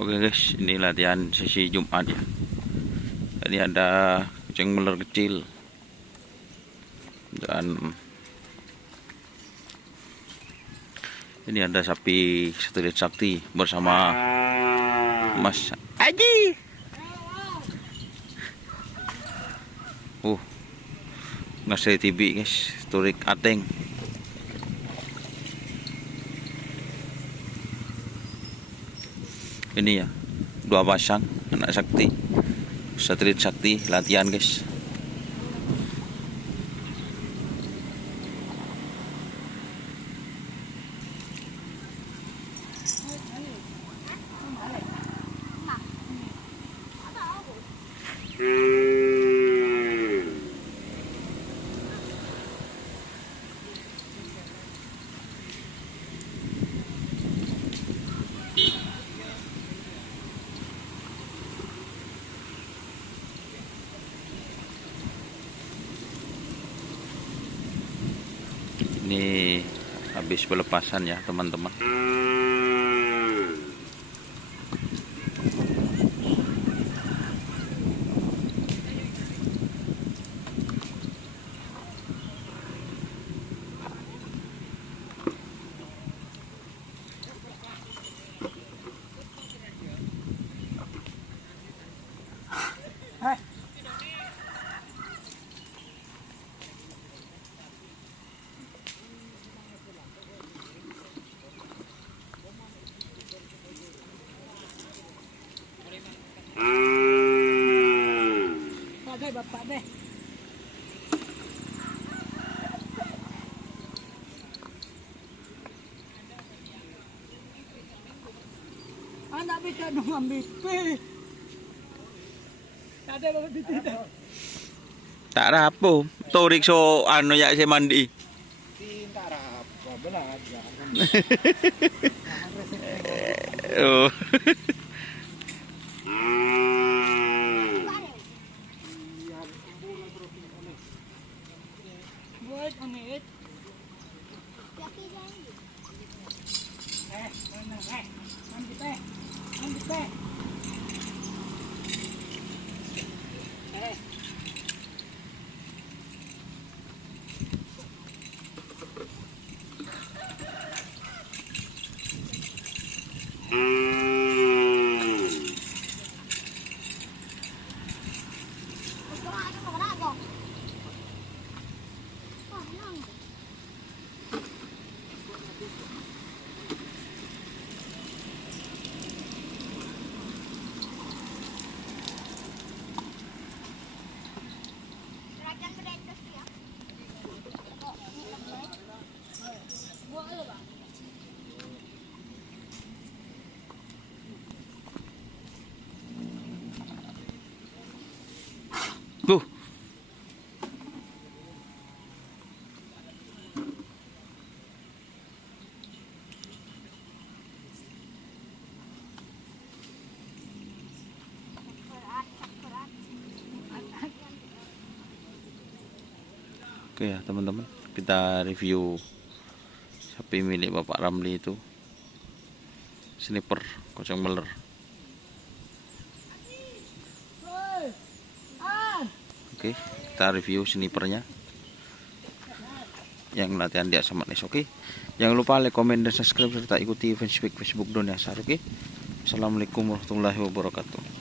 Oke guys, ini latihan sesi Jumat ya. Tadi ada kucing ular kecil dan ini ada sapi Street Sakti bersama Mas Aji. Ngasih TV guys, turik ateng. Ini ya, 2 pasang anak sakti, Street Sakti latihan guys. Ini habis pelepasan ya teman-teman. Bapak deh. Anak bisa ngambil ada bapak di sini. Tak rapo, turik so anu ya saya mandi. Tak rapo, benar ya. Oh. Buat amit. Mandi teh. Tuh. Oke ya teman-teman, kita review sapi milik Bapak Ramli itu, sniper kocong meler. Oke, kita review snipernya yang latihan dia sama Nes. Oke, jangan lupa like, komen, dan subscribe serta ikuti Facebook Doni Asar. Oke, assalamualaikum warahmatullahi wabarakatuh.